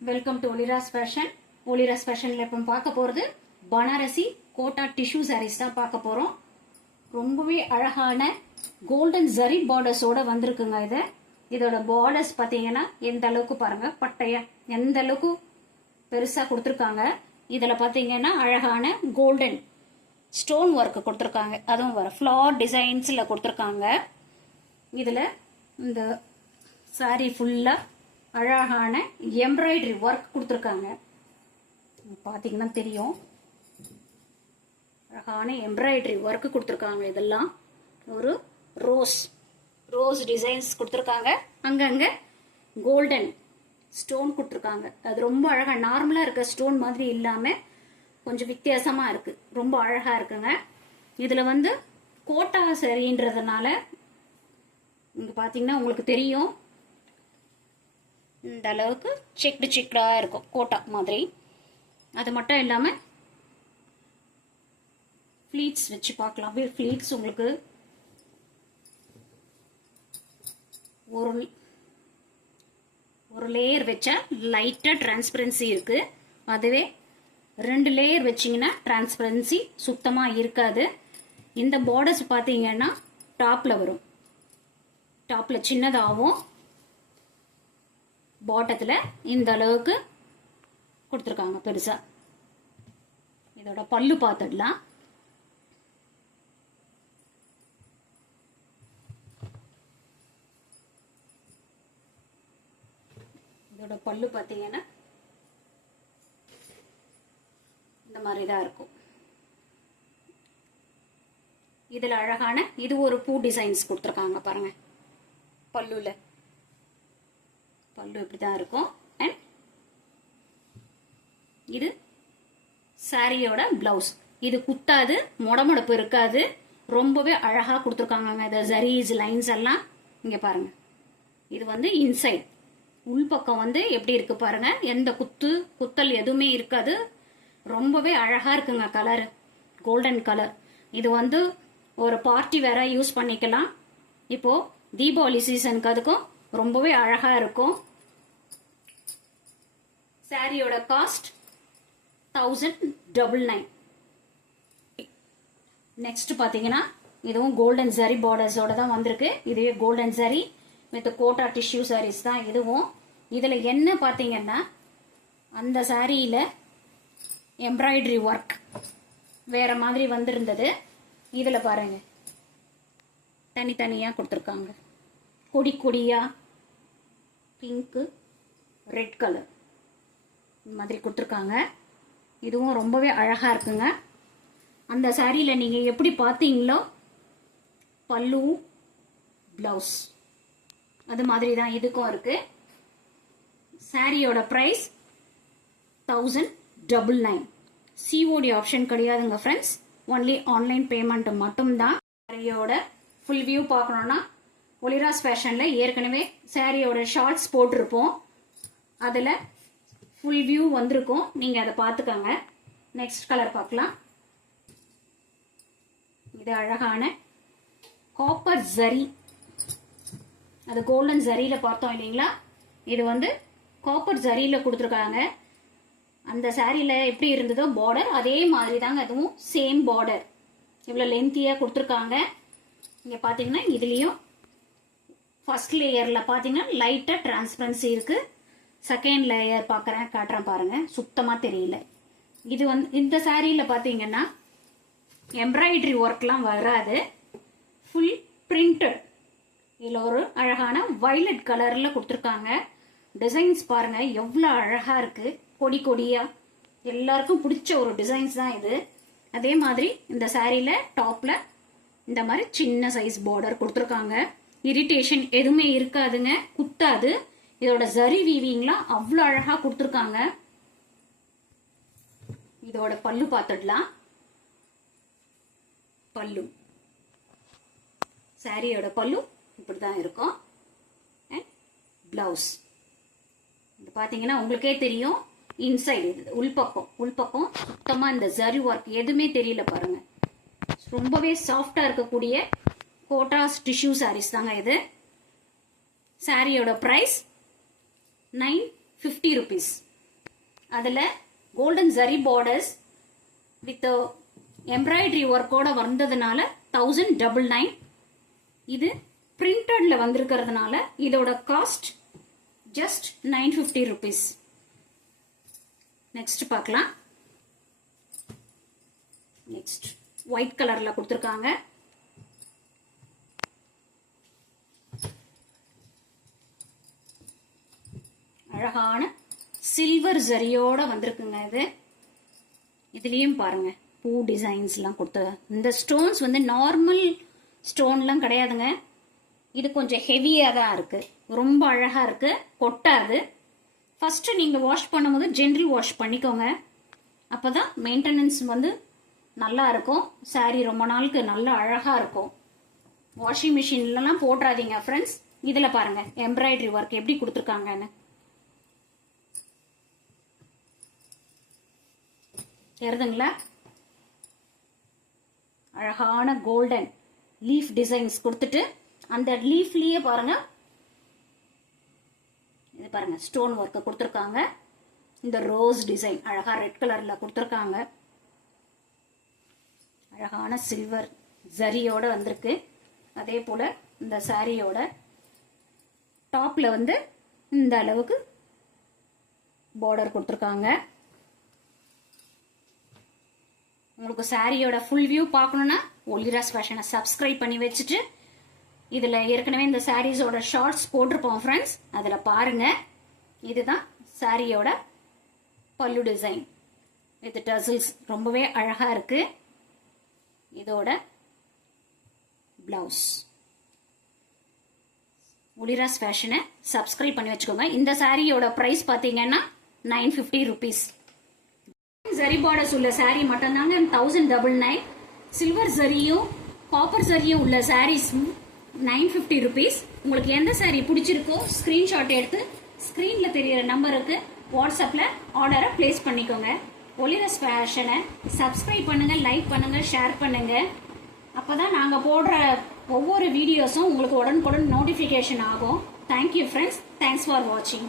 Welcome to Oliras fashion. ஒலிராஸ் ஃபேஷன்ல இப்போ பார்க்க போறது பனாரசி கோட்டா டிஷ்யூ சாரீஸ் தான் பார்க்க போறோம். ரொம்பவே அழகான கோல்டன் ஜரி பார்டர்ஸோட வந்திருக்குங்க. இதோட பார்டர்ஸ் பாத்தீங்கன்னா எந்த அளவுக்கு பாருங்க, பட்டையா எந்த அளவுக்கு பெருசா கொடுத்துருக்காங்க. இதுல பாத்தீங்கன்னா அழகான கோல்டன் ஸ்டோன் ஒர்க் கொடுத்துருக்காங்க, அதுவும் வர ஃபிளவர் டிசைன்ஸ்ல கொடுத்துருக்காங்க. இதுல இந்த சாரி ஃபுல்லா அழகான எம்ப்ராய்டரி ஒர்க் கொடுத்துருக்காங்க. பாத்தீங்கன்னா தெரியும், அழகான எம்ப்ராய்டரி ஒர்க் கொடுத்துருக்காங்க. இதெல்லாம் ஒரு ரோஸ் டிசைன்ஸ் கொடுத்துருக்காங்க. அங்கங்க கோல்டன் ஸ்டோன் கொடுத்துருக்காங்க. அது ரொம்ப அழகா, நார்மலா இருக்க ஸ்டோன் மாதிரி இல்லாம கொஞ்சம் வித்தியாசமா இருக்கு, ரொம்ப அழகா இருக்குங்க. இதுல வந்து கோட்டா சரின்றதுனால இங்க பாத்தீங்கன்னா உங்களுக்கு தெரியும், இந்த அளவுக்கு செக்டா இருக்கும் கோட்டா மாதிரி. அது மட்டும் இல்லாம ஃபிளீட்ஸ் வச்சு பார்க்கலாம். ஃபிளீட்ஸ் உங்களுக்கு ஒரு லேயர் வச்சா லைட்டா டிரான்ஸ்பரன்சி இருக்கு. அதுவே 2 லேயர் வச்சீங்கன்னா டிரான்ஸ்பரன்சி சுத்தமா இருக்காது. இந்த பார்டர்ஸ் பாத்தீங்கன்னா டாப்ல வரும், டாப்ல சின்னதாகவும் பாட்டத்துல இந்த அளவுக்கு கொடுத்துருக்காங்க பெருசா. இதோட பல்லு பார்த்துடலாம். இதோட பல்லு பார்த்தீங்கன்னா இந்த மாதிரி தான் இருக்கும். இதுல அழகான இது ஒரு பூ டிசைன்ஸ் கொடுத்துருக்காங்க பாருங்க. பல்லுல பல்லு இப்படிதான் இருக்கும். அண்ட் இது சாரியோட பிளவுஸ். இது குத்தாது, முடமுடப்பு இருக்காது, ரொம்பவே அழகா கொடுத்துருக்காங்க. இந்த ஜரீஸ் லைன்ஸ் எல்லாம் இங்க பாருங்க. இது வந்து இன்சைட், உள்பக்கம் வந்து எப்படி இருக்கு பாருங்க, எந்த குத்தல் எதுவுமே இருக்காது. ரொம்பவே அழகா இருக்குங்க. Colour golden colour. இது வந்து ஒரு பார்ட்டி வேற யூஸ் பண்ணிக்கலாம். இப்போ தீபாவளி சீசனுக்கு அதுக்கும் ரொம்பவே அழகா இருக்கும். சாரியோட காஸ்ட் 1099. நெக்ஸ்ட் பாத்தீங்கன்னா இதுவும் கோல்டன் ஜரி பார்டர்ஸோட தான் வந்திருக்கு. இதுவே golden zari with kota tissue sarees தான் இதுவும். இதுல என்ன பாத்தீங்கன்னா அந்த சாரியில எம்ப்ராய்டரி ஒர்க் வேற மாதிரி வந்திருந்தது. இதுல பாருங்க தனித்தனியா கொடுத்துருக்காங்க. கொடியா பிங்க், ரெட் கலர் இந்த மாதிரி கொடுத்துருக்காங்க. இதுவும் ரொம்பவே அழகா இருக்குங்க. அந்த சாரியில நீங்க எப்படி பார்த்தீங்களோ பல்லு பிளவுஸ் அது மாதிரி தான் இதுக்கும் இருக்கு. சாரியோட பிரைஸ் 1099. சிஓடி ஆப்ஷன் கிடையாதுங்க ஃப்ரெண்ட்ஸ், ஒன்லி ஆன்லைன் பேமெண்ட் மட்டும்தான். சாரியோட ஃபுல் வியூ பார்க்கணும்னா ஒலிராஸ் ஃபேஷன்ல ஏற்கனவே சாரியோட ஷார்ட்ஸ் போட்டிருப்போம், அதுல ஃபுல் வியூ வந்திருக்கும், நீங்க அதை பார்த்துக்கோங்க. நெக்ஸ்ட் கலர் பார்க்கலாம். இது அழகான காப்பர் ஜரி, அது கோல்டன் ஜரியில பார்த்தோம் இல்லைங்களா, இது வந்து காப்பர் ஜரியில கொடுத்துருக்காங்க. அந்த சாரியில எப்படி இருந்ததோ பார்டர் அதே மாதிரி தாங்க, அதுவும் சேம் பார்டர். இவ்வளவு லென்த்தியா கொடுத்துருக்காங்க. இங்க பாத்தீங்கன்னா இதுலயும் ஃபர்ஸ்ட் லேயர்ல பாத்தீங்கன்னா லைட்டா டிரான்ஸ்பரன்சி இருக்கு. செகண்ட் லேயர் காட்டுறேன் பாருங்க, சுத்தமா தெரியல. இது வந்து இந்த சாரியில பாத்தீங்கன்னா எம்ப்ராய்டரி ஒர்க்லாம் வராது, ஃபுல் பிரிண்டட். இதுல ஒரு அழகான வயலட் கலர்ல கொடுத்துருக்காங்க. டிசைன்ஸ் பாருங்க எவ்வளவு அழகா இருக்கு, கொடியா எல்லாருக்கும் பிடிச்ச ஒரு டிசைன்ஸ் தான் இது. அதே மாதிரி இந்த சாரியில டாப்ல இந்த மாதிரி சின்ன சைஸ் பார்டர் கொடுத்துருக்காங்க. இரிட்டேஷன் எதுவுமே இருக்காதுங்க, குத்தாது. இதோட ஜரி வீவிங்லாம் அவ்வளவு அழகா கொடுத்துருக்காங்க. இதோட பல்லு பார்த்துடலாம். பல்லு சாரியோட பல்லு இப்படிதான் இருக்கும். பிளவுஸ் பாத்தீங்கன்னா உங்களுக்கே தெரியும், இன்சைடு உள்பக்கம் சுத்தமா இந்த ஜரி ஒர்க் எதுவுமே தெரியல பாருங்க. ரொம்பவே சாஃப்டா இருக்கக்கூடிய கோட்டாஸ் டிஷ்யூ சாரீஸ் தாங்க இது. சாரியோட பிரைஸ் 950 rupees. அதில் golden zari borders with embroidery ஒர்க்கோட வந்ததுனால 1099. இது பிரிண்டட்ல வந்திருக்கிறதுனால இதோட காஸ்ட் ஜஸ்ட் 950 rupees. நெக்ஸ்ட் பார்க்கலாம். நெக்ஸ்ட் ஒயிட் கலர்ல கொடுத்துருக்காங்க. அழகான சில்வர் ஜரியோட வந்திருக்குங்க. இதுலயும் பாருங்க பூ டிசைன்ஸ்லாம் கொடுத்து, இந்த ஸ்டோன்ஸ் வந்து நார்மல் ஸ்டோன்லாம் கிடையாதுங்க. இது கொஞ்சம் ஹெவியாக தான் இருக்கு, ரொம்ப அழகா இருக்கு, கொட்டாது. ஃபர்ஸ்ட் நீங்க வாஷ் பண்ணும்போது ஜென்ரல் வாஷ் பண்ணிக்கோங்க, அப்பதான் மெயின்டெனன்ஸ் வந்து நல்லா இருக்கும். சாரி ரொம்ப நாளுக்கு நல்லா அழகா இருக்கும். வாஷிங் மிஷின்லாம் போட்டுறாதீங்க ஃப்ரெண்ட்ஸ். இதுல பாருங்க எம்ப்ராய்டரி ஒர்க் எப்படி கொடுத்துருக்காங்கன்னு தெரியுதுங்களா? அழகான கோல்டன் லீஃப் டிசைன்ஸ் கொடுத்துட்டு அந்த லீஃப்லயே பாருங்க, இது பாருங்க ஸ்டோன் ஒர்க் கொடுத்துருக்காங்க. இந்த ரோஸ் டிசைன் அழகா ரெட் கலர்ல கொடுத்துருக்காங்க. அழகான சில்வர் ஜரியோட வந்திருக்கு. அதே போல இந்த சாரியோட டாப்ல வந்து இந்த அளவுக்கு பார்டர் கொடுத்துருக்காங்க. உங்களுக்கு சாரியோட ஃபுல் வியூ பார்க்கணும்னா ஒலிராஸ் ஃபேஷனை சப்ஸ்கிரைப் பண்ணி வச்சுட்டு, இதுல ஏற்கனவே இந்த சாரீஸோட ஷார்ட்ஸ் போட்டிருப்போம் ஃப்ரெண்ட்ஸ், அதுல பாருங்க. இதுதான் சாரியோட பல்லு டிசைன் வித் டசல்ஸ், ரொம்பவே அழகா இருக்கு. இதோட பிளவுஸ். ஒலிராஸ் ஃபேஷனை சப்ஸ்கிரைப் பண்ணி வச்சுக்கோங்க. இந்த சாரியோட பிரைஸ் பாத்தீங்கன்னா 950 rupees. ஜரி பார்டர்ஸ் உள்ள சாரி மட்டும்தாங்க 1099. சில்வர் ஜரியும் காப்பர் ஜரியும் உள்ள சாரீஸ் 950 rupees. உங்களுக்கு எந்த சாரி பிடிச்சிருக்கோ ஸ்கிரீன்ஷாட் எடுத்து ஸ்கிரீன்ல தெரியற நம்பருக்கு வாட்ஸ்அப்ல ஆர்டரை பிளேஸ் பண்ணிக்கோங்க. ஒலிராஸ் ஃபேஷனை சப்ஸ்கிரைப் பண்ணுங்க, லைக் பண்ணுங்க, ஷேர் பண்ணுங்க. அப்பதான் நாங்க போடுற ஒவ்வொரு வீடியோஸும் உங்களுக்கு உடனுக்குடன் நோட்டிபிகேஷன் ஆகும். Thank you friends. தேங்க்ஸ் ஃபார் வாட்சிங்.